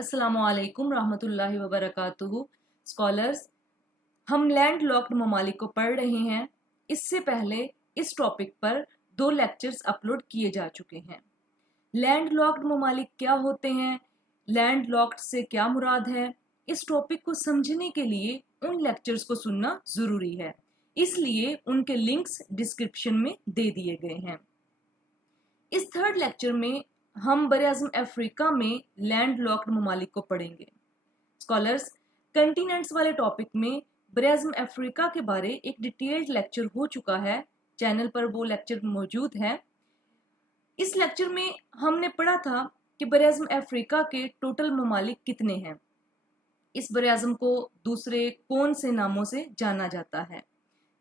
अस्सलामुअलैकुम रहमतुल्लाहि व बरकातुहू। स्कॉलर्स, हम लैंड लॉक्ड ममालिक को पढ़ रहे हैं। इससे पहले इस टॉपिक पर 2 लेक्चर्स अपलोड किए जा चुके हैं। लैंड लॉक्ड ममालिक क्या होते हैं, लैंड लॉक्ड से क्या मुराद है, इस टॉपिक को समझने के लिए उन लेक्चर्स को सुनना ज़रूरी है। इसलिए उनके लिंक्स डिस्क्रिप्शन में दे दिए गए हैं। इस थर्ड लेक्चर में हम बर-ए-आज़म अफ्रीका में लैंड लॉक्ड ममालिक को पढ़ेंगे। स्कॉलर्स, कंटिनेंट्स वाले टॉपिक में बर-ए-आज़म अफ्रीका के बारे एक डिटेल्ड लेक्चर हो चुका है, चैनल पर वो लेक्चर मौजूद है। इस लेक्चर में हमने पढ़ा था कि बर-ए-आज़म अफ्रीका के टोटल ममालिक कितने हैं। इस बर-ए-आज़म को दूसरे कौन से नामों से जाना जाता है,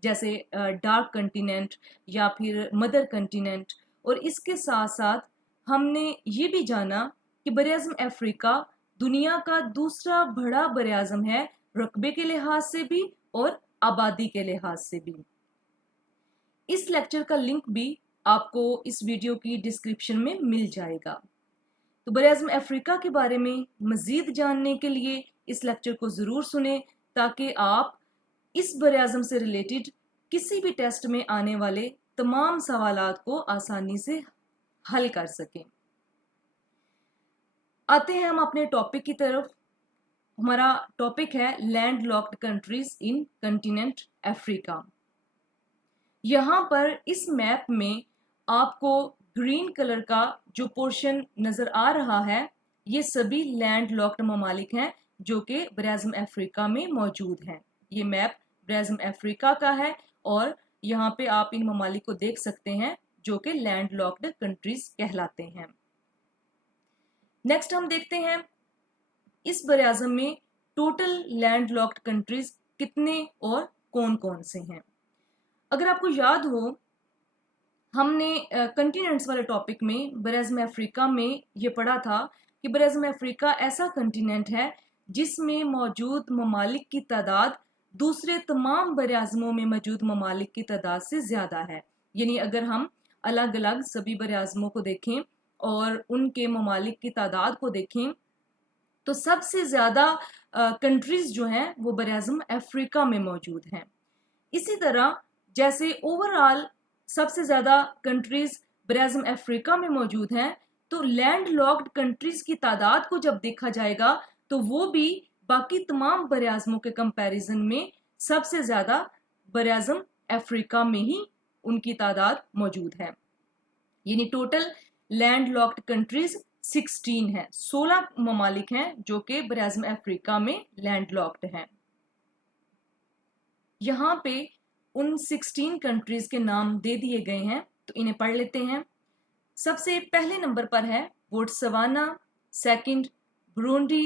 जैसे डार्क कंटिनेंट या फिर मदर कंटिनेंट। और इसके साथ साथ हमने ये भी जाना कि बर-ए-आज़म अफ्रीका दुनिया का दूसरा बड़ा बर-ए-आज़म है, रकबे के लिहाज से भी और आबादी के लिहाज से भी। इस लेक्चर का लिंक भी आपको इस वीडियो की डिस्क्रिप्शन में मिल जाएगा। तो बर-ए-आज़म अफ्रीका के बारे में मज़ीद जानने के लिए इस लेक्चर को ज़रूर सुने, ताकि आप इस बर-ए-आज़म से रिलेटेड किसी भी टेस्ट में आने वाले तमाम सवालात को आसानी से हल कर सकें। आते हैं हम अपने टॉपिक की तरफ। हमारा टॉपिक है land locked countries in continent Africa. यहाँ पर इस मैप में आपको ग्रीन कलर का जो पोर्शन नजर आ रहा है, ये सभी लैंड लॉक्ड ममालिक हैं जो कि बर-ए-आज़म अफ्रीका में मौजूद हैं। ये मैप बर-ए-आज़म अफ्रीका का है और यहाँ पे आप इन ममालिक को देख सकते हैं जो कि लैंड लॉक्ड कंट्रीज कहलाते हैं। नेक्स्ट हम देखते हैं इस बर-ए-आज़म में टोटल लैंड लॉक्ड कंट्रीज कितने और कौन कौन से हैं। अगर आपको याद हो, हमने कंटिनेंट्स वाले टॉपिक में बर-ए-आज़म अफ्रीका में ये पढ़ा था कि बर-ए-आज़म अफ्रीका ऐसा कंटिनेंट है जिसमें मौजूद ममालिक की तादाद दूसरे तमाम बर-ए-आज़मों में मौजूद ममालिक की तादाद से ज़्यादा है। यानी अगर हम अलग अलग सभी बर-ए-आज़मों को देखें और उनके ममालिक की तादाद को देखें, तो सबसे ज़्यादा कंट्रीज़ जो हैं वो बर-ए-आज़म अफ्रीका में मौजूद हैं। इसी तरह जैसे ओवरऑल सबसे ज़्यादा कंट्रीज़ बर-ए-आज़म अफ्रीका में मौजूद हैं, तो लैंड लॉक्ड कंट्रीज़ की तादाद को जब देखा जाएगा तो वो भी बाकी तमाम बर-ए-आज़मों के कंपैरिजन में सबसे ज़्यादा बर-ए-आज़म अफ्रीका में ही उनकी तादाद मौजूद है। यानी टोटल लैंड लॉक्ड कंट्रीज 16 हैं, 16 ममालिक हैं जो कि बर-ए-आज़म अफ्रीका में लैंड लॉक्ड हैं। यहाँ पे उन 16 कंट्रीज के नाम दे दिए गए हैं, तो इन्हें पढ़ लेते हैं। सबसे पहले नंबर पर है Botswana, second Burundi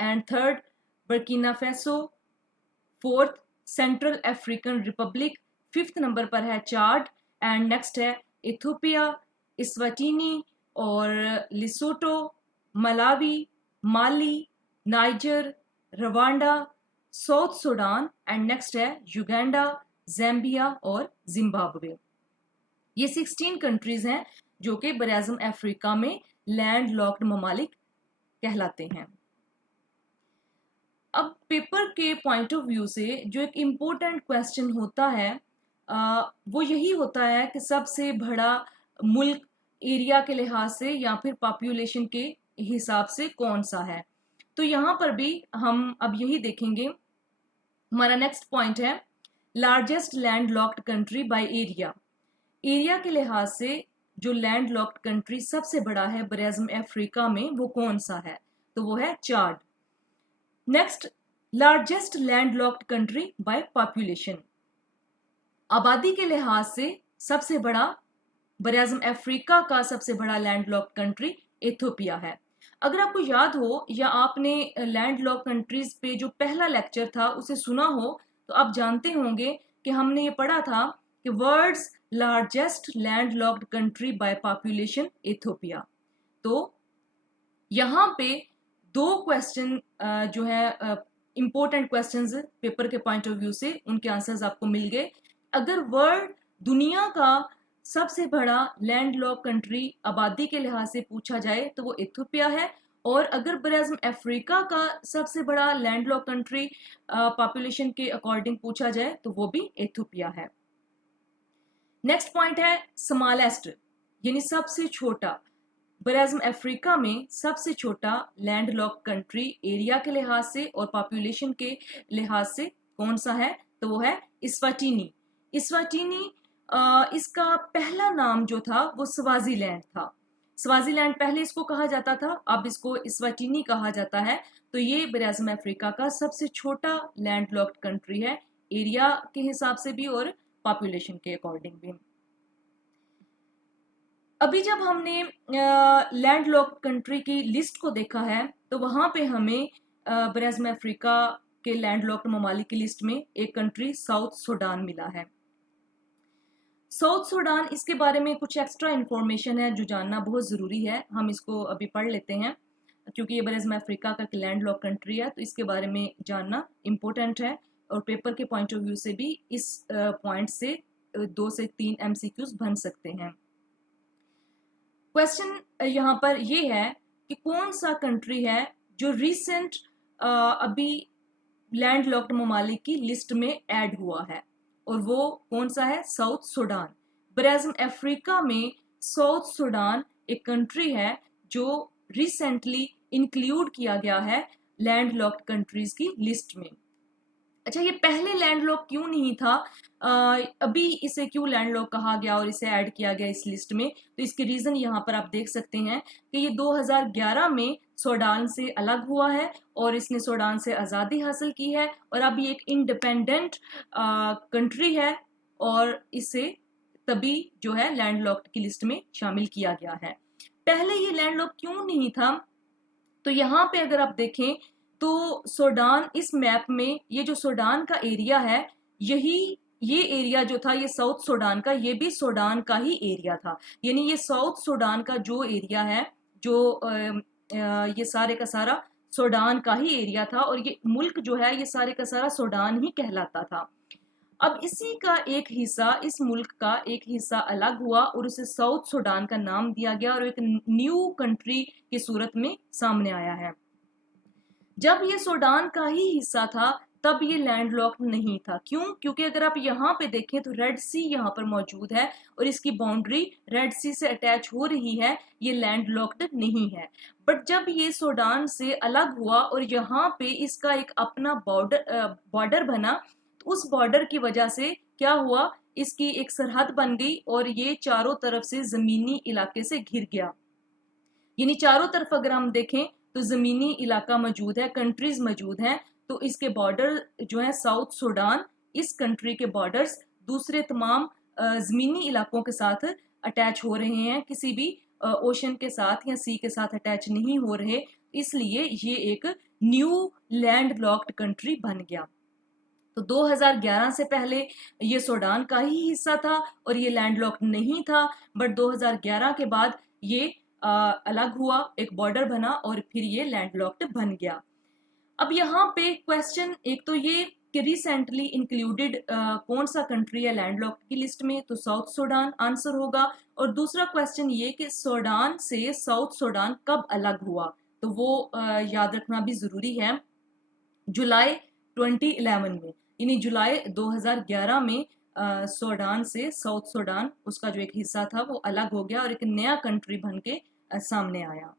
and third Burkina Faso, fourth Central African Republic, fifth number पर है चाड एंड नेक्स्ट है इथियोपिया, इस्वाटिनी और Lesotho, Malawi, Mali, Niger, Rwanda, South Sudan and next है युगांडा, ज़ैम्बिया और जिम्बाब्वे। ये 16 countries हैं जो कि बर-ए-आज़म अफ्रीका में लैंड लॉक्ड ममालिक कहलाते हैं। अब पेपर के पॉइंट ऑफ व्यू से जो एक इम्पोर्टेंट क्वेश्चन होता है वो यही होता है कि सबसे बड़ा मुल्क एरिया के लिहाज से या फिर पॉपुलेशन के हिसाब से कौन सा है। तो यहाँ पर भी हम अब यही देखेंगे। हमारा नेक्स्ट पॉइंट है largest land locked country by area. Area के लिहाज से जो लैंड लॉक्ड कंट्री सबसे बड़ा है बर-ए-आज़म अफ्रीका में, वो कौन सा है, तो वो है Chad. Next, largest land locked country by population. आबादी के लिहाज से सबसे बड़ा बर-ए-आज़म अफ्रीका का सबसे बड़ा लैंड लॉक्ड कंट्री इथियोपिया है। अगर आपको याद हो या आपने लैंड लॉक्ड कंट्रीज पे जो पहला लेक्चर था उसे सुना हो, तो आप जानते होंगे कि हमने ये पढ़ा था कि world's largest land locked country by population Ethiopia. तो यहाँ पे 2 क्वेश्चन जो है इंपॉर्टेंट क्वेश्चंस पेपर के पॉइंट ऑफ व्यू से, उनके आंसर्स आपको मिल गए। अगर वर्ल्ड दुनिया का सबसे बड़ा लैंड लॉक कंट्री आबादी के लिहाज से पूछा जाए तो वो इथियोपिया है, और अगर बराज़म अफ्रीका का सबसे बड़ा लैंडलॉक कंट्री पॉपुलेशन के अकॉर्डिंग पूछा जाए तो वो भी एथियोपिया है। नेक्स्ट पॉइंट है स्मॉलेस्ट, यानी सबसे छोटा। बराज़म अफ्रीका में सबसे छोटा लैंडलॉक कंट्री एरिया के लिहाज से और पॉपुलेशन के लिहाज से कौन सा है, तो वो है इस्वाटिनी। इस्वाटिनी इसका पहला नाम जो था वो स्वाजीलैंड था। स्वाजीलैंड पहले इसको कहा जाता था, अब इसको इस्वाटिनी कहा जाता है। तो ये बराज़म अफ्रीका का सबसे छोटा लैंडलॉक्ड कंट्री है, एरिया के हिसाब से भी और पॉपुलेशन के अकॉर्डिंग भी। अभी जब हमने लैंडलॉक्ड कंट्री की लिस्ट को देखा है तो वहां पे हमें बराज़म अफ्रीका के लैंडलॉक्ड ममालिक की लिस्ट में एक कंट्री साउथ सूडान मिला है। साउथ सूडान, इसके बारे में कुछ एक्स्ट्रा इंफॉर्मेशन है जो जानना बहुत ज़रूरी है, हम इसको अभी पढ़ लेते हैं क्योंकि ये बराज़म अफ्रीका का लैंडलॉक कंट्री है तो इसके बारे में जानना इम्पोर्टेंट है और पेपर के पॉइंट ऑफ व्यू से भी इस पॉइंट से 2 से 3 MCQs बन सकते हैं। क्वेश्चन यहाँ पर ये है कि कौन सा कंट्री है जो रिसेंट अभी लैंडलॉक्ड ममालिक की लिस्ट में ऐड हुआ है, और वो कौन सा है, साउथ सूडान। बराज़म अफ्रीका में साउथ सूडान एक कंट्री है जो रिसेंटली इंक्लूड किया गया है लैंडलॉक्ड कंट्रीज की लिस्ट में। अच्छा, ये पहले लैंडलॉक क्यों नहीं था, अभी इसे क्यों लैंडलॉक कहा गया और इसे ऐड किया गया इस लिस्ट में, तो इसके रीजन यहाँ पर आप देख सकते हैं कि ये 2011 में सूडान से अलग हुआ है और इसने सूडान से आज़ादी हासिल की है और अब ये एक इंडिपेंडेंट कंट्री है और इसे तभी जो है लैंडलॉक्ड की लिस्ट में शामिल किया गया है। पहले ये लैंडलॉक क्यों नहीं था, तो यहाँ पे अगर आप देखें तो सूडान, इस मैप में ये जो सूडान का एरिया है, ये एरिया जो था ये साउथ सूडान का, ये भी सूडान का ही एरिया था। यानी ये साउथ सूडान का जो एरिया है, जो ये सारे का सारा सूडान का ही एरिया था और ये मुल्क जो है ये सारे का सारा सूडान ही कहलाता था। अब इसी का एक हिस्सा, इस मुल्क का एक हिस्सा अलग हुआ और उसे साउथ सूडान का नाम दिया गया और एक न्यू कंट्री की सूरत में सामने आया है। जब ये सूडान का ही हिस्सा था तब ये लैंडलॉक्ड नहीं था। क्यों? क्योंकि अगर आप यहाँ पे देखें तो रेड सी यहाँ पर मौजूद है और इसकी बाउंड्री रेड सी से अटैच हो रही है, ये लैंडलॉक्ड नहीं है। बट जब ये सूडान से अलग हुआ और यहाँ पे इसका एक अपना बॉर्डर बना, तो उस बॉर्डर की वजह से क्या हुआ, इसकी एक सरहद बन गई और ये चारों तरफ से जमीनी इलाके से घिर गया। यानी चारों तरफ अगर हम देखें तो जमीनी इलाका मौजूद है, कंट्रीज मौजूद हैं, तो इसके बॉर्डर जो है साउथ सूडान, इस कंट्री के बॉर्डर्स दूसरे तमाम जमीनी इलाकों के साथ अटैच हो रहे हैं, किसी भी ओशन के साथ या सी के साथ अटैच नहीं हो रहे, इसलिए ये एक न्यू लैंड लॉक्ड कंट्री बन गया। तो 2011 से पहले ये सूडान का ही हिस्सा था और ये लैंडलॉक्ड नहीं था, बट 2011 के बाद ये अलग हुआ, एक बॉर्डर बना और फिर ये लैंडलॉक्ड बन गया। अब यहाँ पे क्वेश्चन एक तो ये कि रिसेंटली इंक्लूडेड कौन सा कंट्री है लैंडलॉक्ड की लिस्ट में, तो साउथ सूडान आंसर होगा। और दूसरा क्वेश्चन ये कि सूडान से साउथ सूडान कब अलग हुआ, तो वो याद रखना भी जरूरी है। जुलाई 2011 में, यानी जुलाई 2011 में सूडान से साउथ सूडान, उसका जो एक हिस्सा था वो अलग हो गया और एक नया कंट्री बन के सामने आया।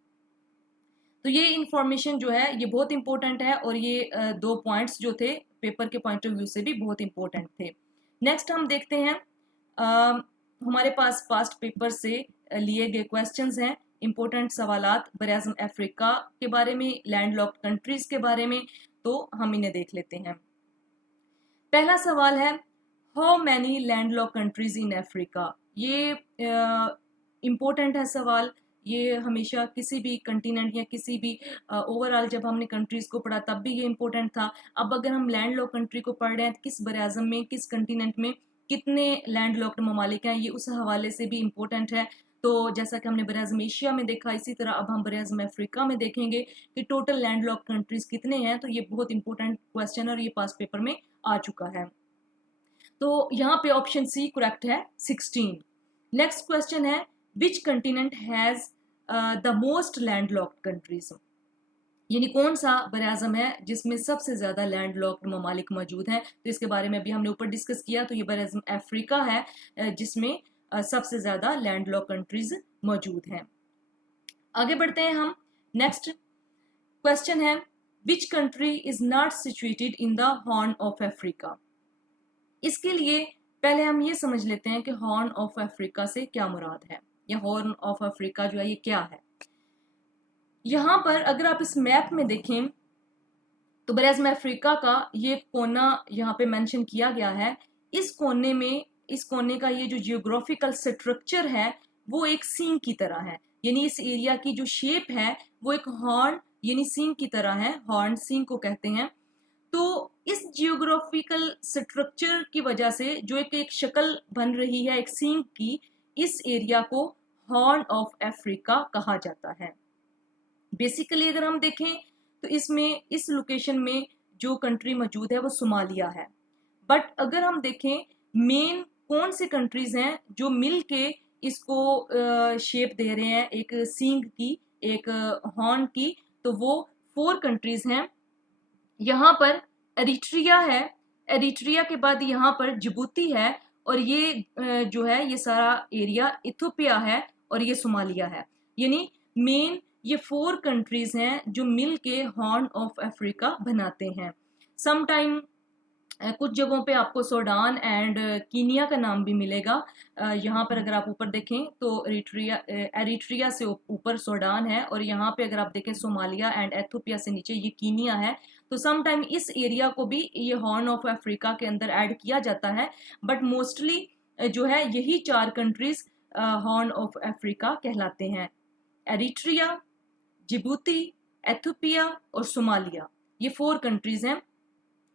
तो ये इंफॉर्मेशन जो है ये बहुत इंपॉर्टेंट है और ये 2 पॉइंट्स जो थे पेपर के पॉइंट ऑफ व्यू से भी बहुत इंपॉर्टेंट थे। नेक्स्ट हम देखते हैं, हमारे पास पास्ट पेपर से लिए गए क्वेश्चंस हैं, इंपॉर्टेंट सवालात बराज़म अफ्रीका के बारे में, लैंडलॉक्ड कंट्रीज के बारे में, तो हम इन्हें देख लेते हैं। पहला सवाल है, how many landlocked countries in Africa. ये इंपॉर्टेंट है सवाल, ये हमेशा किसी भी कंटिनेंट या किसी भी ओवरऑल जब हमने कंट्रीज को पढ़ा तब भी ये इंपॉर्टेंट था। अब अगर हम लैंडलॉक्ड कंट्री को पढ़ रहे हैं, किस बराज़म में, किस कंटिनेंट में कितने लैंडलॉक्ड ममालिक हैं, ये उस हवाले से भी इंपॉर्टेंट है। तो जैसा कि हमने बराज़म एशिया में देखा, इसी तरह अब हम बराज़म अफ्रीका में देखेंगे कि टोटल लैंडलॉक्ड कंट्रीज कितने हैं। तो ये बहुत इंपॉर्टेंट क्वेश्चन और ये पास पेपर में आ चुका है। तो यहाँ पे ऑप्शन सी करेक्ट है, 16। नेक्स्ट क्वेश्चन है, which continent has the most landlocked countries. यानी कौन सा बराज़म है जिसमें सबसे ज़्यादा लैंड लॉक्ड ममालिक मौजूद हैं। तो इसके बारे में अभी हमने ऊपर डिस्कस किया, तो ये बराज़म अफ्रीका है जिसमें सबसे ज़्यादा लैंड लॉक कंट्रीज मौजूद हैं। आगे बढ़ते हैं हम। नेक्स्ट क्वेश्चन है, विच country is not situated in the horn of Africa. इसके लिए पहले हम ये समझ लेते हैं कि हॉर्न ऑफ अफ्रीका से क्या मुराद है, या हॉर्न ऑफ अफ्रीका जो है ये क्या है। यहाँ पर अगर आप इस मैप में देखें तो बराज़म अफ्रीका का ये कोना यहाँ पे मेंशन किया गया है। इस कोने का ये जो जियोग्राफिकल स्ट्रक्चर है वो एक सींग की तरह है, यानी इस एरिया की जो शेप है वो एक हॉर्न यानी सींग की तरह है, हॉर्न सींग को कहते हैं। तो इस जियोग्राफिकल स्ट्रक्चर की वजह से जो एक शक्ल बन रही है एक सींग की, इस एरिया को हॉर्न ऑफ अफ्रीका कहा जाता है। बेसिकली अगर हम देखें तो इसमें इस लोकेशन में जो कंट्री मौजूद है वो सोमालिया है। बट अगर हम देखें मेन कौन से कंट्रीज हैं जो मिल के इसको शेप दे रहे हैं एक सींग की, एक हॉर्न की, तो वो 4 कंट्रीज हैं। यहाँ पर एरिट्रिया है, एरिट्रिया के बाद यहाँ पर जिबूती है, और ये जो है ये सारा एरिया इथियोपिया है, और ये सोमालिया है। यानी मेन ये 4 कंट्रीज हैं जो मिल के हॉर्न ऑफ अफ्रीका बनाते हैं। समटाइम कुछ जगहों पे आपको सूडान एंड कीनिया का नाम भी मिलेगा। यहाँ पर अगर आप ऊपर देखें तो एरिट्रिया से ऊपर सूडान है, और यहाँ पे अगर आप देखें सोमालिया एंड इथियोपिया से नीचे ये कीनिया है। तो समटाइम इस एरिया को भी ये हॉर्न ऑफ अफ्रीका के अंदर ऐड किया जाता है, बट मोस्टली जो है यही 4 कंट्रीज हॉर्न ऑफ अफ्रीका कहलाते हैं। एरिट्रिया, जिबूती, इथियोपिया और सोमालिया, ये 4 कंट्रीज हैं।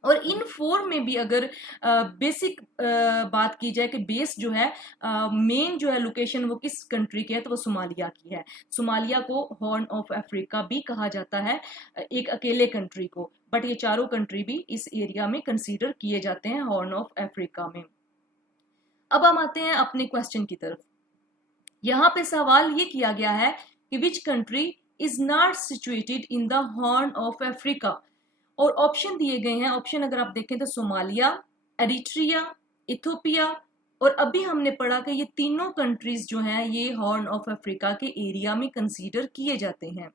और इन 4 में भी अगर बेसिक बात की जाए कि बेस जो है मेन जो है लोकेशन वो किस कंट्री की है, तो वो सोमालिया की है। सोमालिया को हॉर्न ऑफ अफ्रीका भी कहा जाता है, एक अकेले कंट्री को, बट ये चारों कंट्री भी इस एरिया में कंसीडर किए जाते हैं हॉर्न ऑफ अफ्रीका में। अब हम आते हैं अपने क्वेश्चन की तरफ। यहाँ पे सवाल ये किया गया है कि विच country is not situated in the horn of Africa, और ऑप्शन दिए गए हैं। ऑप्शन अगर आप देखें तो सोमालिया, एरिट्रिया, इथियोपिया, और अभी हमने पढ़ा कि ये तीनों कंट्रीज जो हैं ये हॉर्न ऑफ अफ्रीका के एरिया में कंसीडर किए जाते हैं।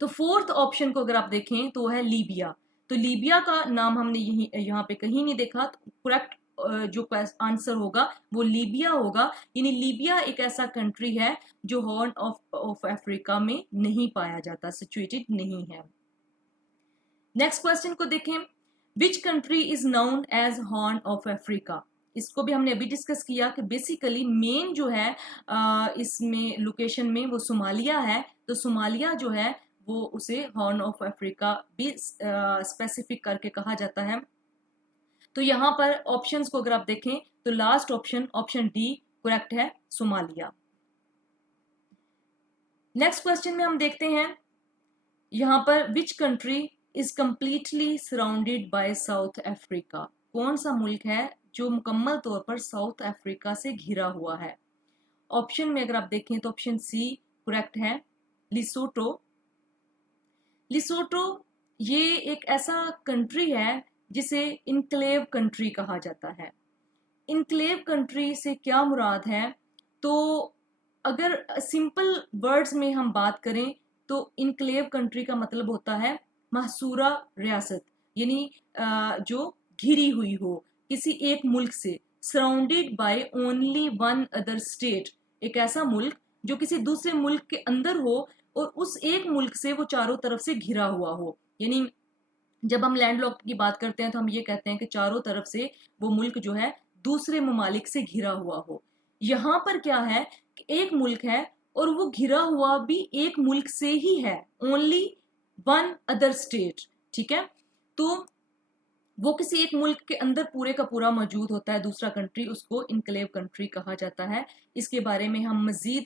तो 4th ऑप्शन को अगर आप देखें तो है लीबिया। तो लीबिया का नाम हमने यहाँ पे कहीं नहीं देखा, तो करेक्ट जो आंसर होगा वो लीबिया होगा। यानी लीबिया एक ऐसा कंट्री है जो हॉर्न ऑफ अफ्रीका में नहीं पाया जाता, सिचुएटेड नहीं है। नेक्स्ट क्वेश्चन को देखें, which country is known as horn of Africa. इसको भी हमने अभी डिस्कस किया कि बेसिकली मेन जो है इसमें लोकेशन में वो सोमालिया है। तो सोमालिया जो है वो उसे हॉर्न ऑफ अफ्रीका भी स्पेसिफिक करके कहा जाता है। तो यहाँ पर ऑप्शंस को अगर आप देखें तो last option, option D correct है, सोमालिया। नेक्स्ट क्वेश्चन में हम देखते हैं यहाँ पर विच country is completely surrounded by south Africa. कौन सा मुल्क है जो मुकम्मल तौर पर साउथ अफ्रीका से घिरा हुआ है। ऑप्शन में अगर आप देखें तो ऑप्शन सी करेक्ट है, लिसोटो। लिसोटो ये एक ऐसा कंट्री है जिसे इनक्लेव कंट्री कहा जाता है। इनक्लेव कंट्री से क्या मुराद है, तो अगर सिंपल वर्ड्स में हम बात करें तो इनक्लेव कंट्री का मतलब होता है महसूरा रियासत, यानी जो घिरी हुई हो किसी एक मुल्क से, surrounded by only one other state, एक ऐसा मुल्क जो किसी दूसरे मुल्क के अंदर हो और उस एक मुल्क से वो चारों तरफ से घिरा हुआ हो। यानी जब हम लैंडलॉक्ड की बात करते हैं तो हम ये कहते हैं कि चारों तरफ से वो मुल्क जो है दूसरे ममालिक से घिरा हुआ हो। यहाँ पर क्या है कि एक मुल्क है और वो घिरा हुआ भी एक मुल्क से ही है, ओनली वन अदर स्टेट, ठीक है। तो वो किसी एक मुल्क के अंदर पूरे का पूरा मौजूद होता है दूसरा कंट्री, उसको इनक्लेव कंट्री कहा जाता है। इसके बारे में हम मजीद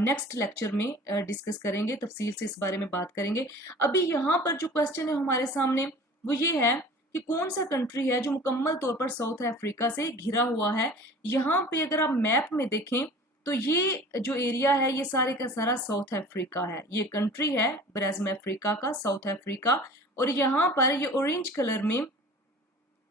नेक्स्ट लेक्चर में डिस्कस करेंगे, तफसील से इस बारे में बात करेंगे। अभी यहाँ पर जो क्वेश्चन है हमारे सामने वो ये है कि कौन सा कंट्री है जो मुकम्मल तौर पर साउथ अफ्रीका से घिरा हुआ है। यहाँ पे अगर आप मैप में देखें तो ये जो एरिया है ये सारे का सारा साउथ अफ्रीका है, ये कंट्री है ब्राज़ील अफ्रीका का, साउथ अफ्रीका। और यहाँ पर ये ऑरेंज कलर में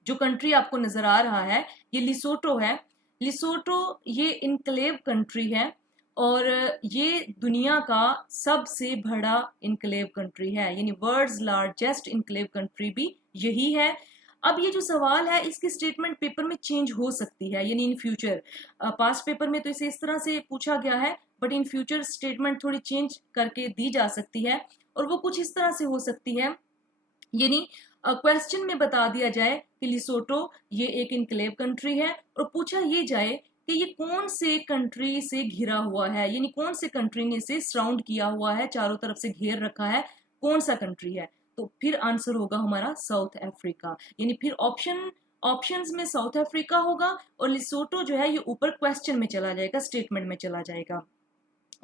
जो कंट्री आपको नजर आ रहा है ये लिसोटो है। लिसोटो ये इनक्लेव कंट्री है और ये दुनिया का सबसे बड़ा इनक्लेव कंट्री है, यानी वर्ल्ड्स लार्जेस्ट इनक्लेव कंट्री भी यही है। अब ये जो सवाल है इसकी स्टेटमेंट पेपर में चेंज हो सकती है, यानी इन फ्यूचर। पास्ट पेपर में तो इसे इस तरह से पूछा गया है, बट इन फ्यूचर स्टेटमेंट थोड़ी चेंज करके दी जा सकती है और वो कुछ इस तरह से हो सकती है, यानी क्वेश्चन में बता दिया जाए कि लिसोटो ये एक इनक्लेव कंट्री है और पूछा ये जाए कि ये कौन से कंट्री से घिरा हुआ है, यानी कौन से कंट्री ने इसे सराउंड किया हुआ है, चारों तरफ से घेर रखा है, कौन सा कंट्री है। तो फिर आंसर होगा हमारा साउथ अफ्रीका, यानी फिर ऑप्शंस में साउथ अफ्रीका होगा और लिसोटो जो है ये ऊपर क्वेश्चन में चला जाएगा, स्टेटमेंट में चला जाएगा।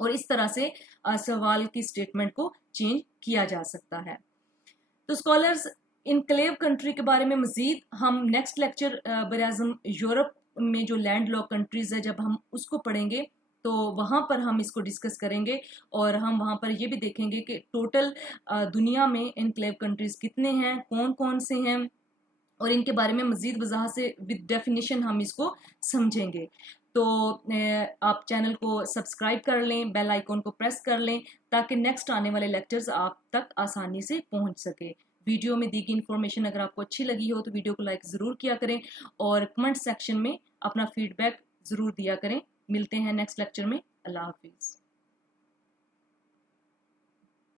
और इस तरह से सवाल की स्टेटमेंट को चेंज किया जा सकता है। तो स्कॉलर्स, इनक्लेव कंट्री के बारे में मजीद हम नेक्स्ट लेक्चर ब्राज़ील यूरोप में जो लैंड लॉक कंट्रीज है जब हम उसको पढ़ेंगे तो वहाँ पर हम इसको डिस्कस करेंगे और हम वहाँ पर ये भी देखेंगे कि टोटल दुनिया में इनक्लेव कंट्रीज कितने हैं, कौन कौन से हैं, और इनके बारे में मजीद वजाहत से विद डेफिनेशन हम इसको समझेंगे। तो आप चैनल को सब्सक्राइब कर लें, बेल आइकॉन को प्रेस कर लें ताकि नेक्स्ट आने वाले लेक्चर्स आप तक आसानी से पहुंच सके। वीडियो में दी गई इन्फॉर्मेशन अगर आपको अच्छी लगी हो तो वीडियो को लाइक ज़रूर किया करें और कमेंट सेक्शन में अपना फीडबैक ज़रूर दिया करें। मिलते हैं नेक्स्ट लेक्चर में। अल्लाह हाफिज़।